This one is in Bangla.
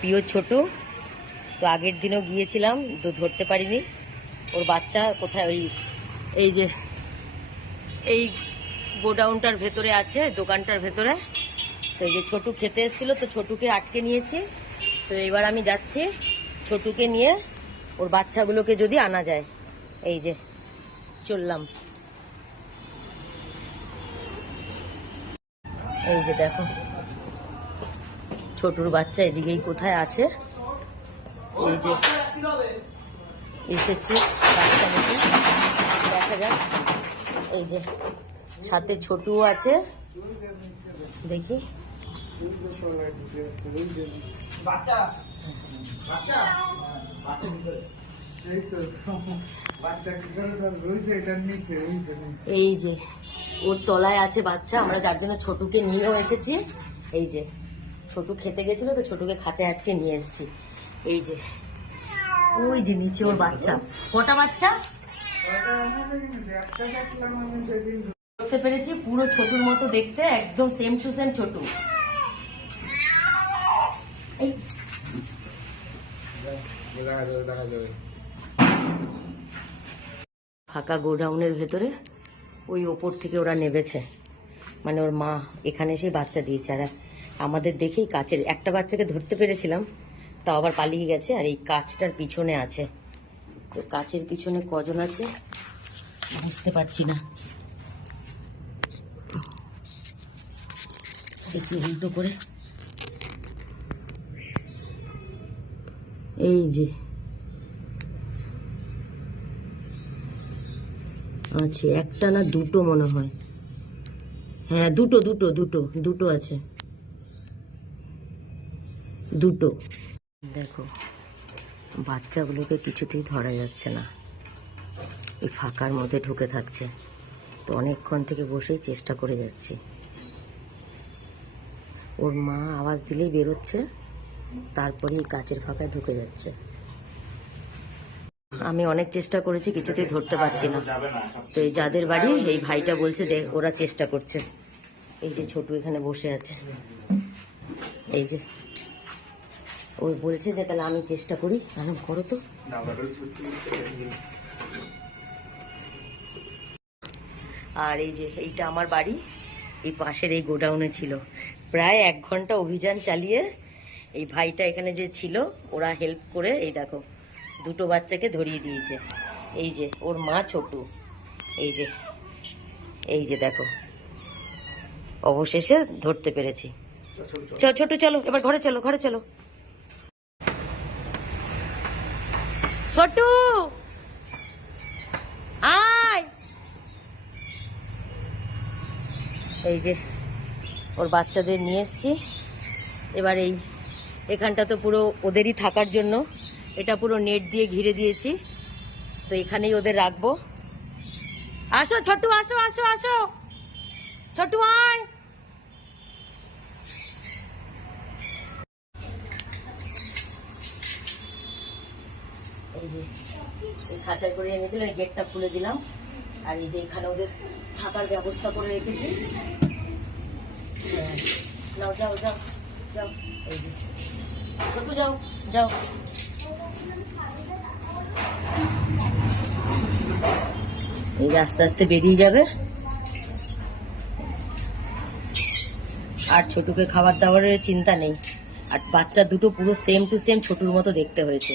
প্রিয় ছোট তো আগের দিনও গিয়েছিলাম তো ধরতে পারিনি। ওর বাচ্চা কোথায়, এই যে এই গোডাউনটার ভেতরে আছে, দোকানটার ভেতরে। তো এই যে ছোটু খেতে এসেছিল, তো ছোটুকে আটকে নিয়েছি। তো এবার আমি যাচ্ছি ছোটুকে নিয়ে ওর বাচ্চাগুলোকে যদি আনা যায়। এই যে চললাম, এই যে দেখো ছোটুর বাচ্চা এদিকেই কোথায় আছে। এই যে এসেছি বাচ্চা নিতে, দেখা যাক। এই যে সাথে ছোটুও আছে, দেখি। এই যে ওর তলায় আছে বাচ্চা, আমরা যার জন্য ছোটুকে নিয়েও এসেছি। এই যে ছোটু খেতে গেছিল, তো ছোটুকে খাঁচায় আটকে নিয়ে এসেছি। এই যে ওই যে নিচে ওর বাচ্চা। কটা বাচ্চা দেখতে পেরেছি, পুরো ছোটুর মতো দেখতে, একদম সেম টু সেম ছোটু। ফাঁকা গোডাউনের ভেতরে ওই ওপর থেকে ওরা নেবেছে, মানে ওর মা এখানে এসে বাচ্চা দিয়েছে। আর আমাদের দেখেই কাচের একটা বাচ্চাকে ধরতে পেরেছিলাম, তাও আবার পালিয়ে গেছে। আর এই কাচটার পিছনে আছে, তো কাচের পিছনে কজন আছে বুঝতে পারছি না। দেখি উল্টো করে, এই যে আছে একটা না দুটো মনে হয়, হ্যাঁ দুটো দুটো দুটো দুটো আছে, দুটো। দেখো বাচ্চাগুলোকে কিছুতেই ধরা যাচ্ছে না, এই ফাঁকার মধ্যে ঢুকে থাকছে। তো অনেকক্ষণ থেকে বসেই চেষ্টা করে যাচ্ছি। ওর মা আওয়াজ দিলেই বেরোচ্ছে, তারপরে এই কাচের ফাঁকায় ঢুকে যাচ্ছে। আমি অনেক চেষ্টা করেছি, কিছুতেই ধরতে পারছি না। তো এই যাদের বাড়ি, এই ভাইটা বলছে দেখ ওরা চেষ্টা করছে। এই যে ছোটু এখানে বসে আছে, এই যে ওই বলছে যে তাহলে আমি চেষ্টা করি। এখন করো তো। আর এই যে এইটা আমার বাড়ি, এই পাশের এই গোডাউনে ছিল। প্রায় 1 ঘন্টা অভিযান চালিয়ে এই ভাইটা এখানে যে ছিল, ওরা হেল্প করে এই দেখো দুটো বাচ্চাকে ধরিয়ে দিয়েছে। এই যে ওর মা ছোটু, এই যে এই যে দেখো অবশেষে ধরতে পেরেছি। ছোটু চলো এবার ঘরে চলো, ঘরে চলো। ছোটু আয়। এই যে ওর বাচ্চাদের নিয়ে এসছি। এবার এখানটা তো পুরো ওদেরই থাকার জন্য, এটা পুরো নেট দিয়ে ঘিরে দিয়েছি। তো এখানেই ওদের রাখবো। আসো ছোটু, আসো আসো আসো, ছোটু আয়। এই যে এই খাঁচায় করে এনেছিলাম, গেটটা খুলে দিলাম। আর এই যে এখানে ওদের থাকার ব্যবস্থা করে রেখেছি। নাও যাও যাও যাও, এই যে ছোটু যাও যাও। এই যে আস্তে আস্তে বেরিয়ে যাবে। আর ছোটুকে খাবার দাবারের চিন্তা নেই। আর বাচ্চা দুটো পুরো সেম টু সেম ছোটুর মতো দেখতে হয়েছে।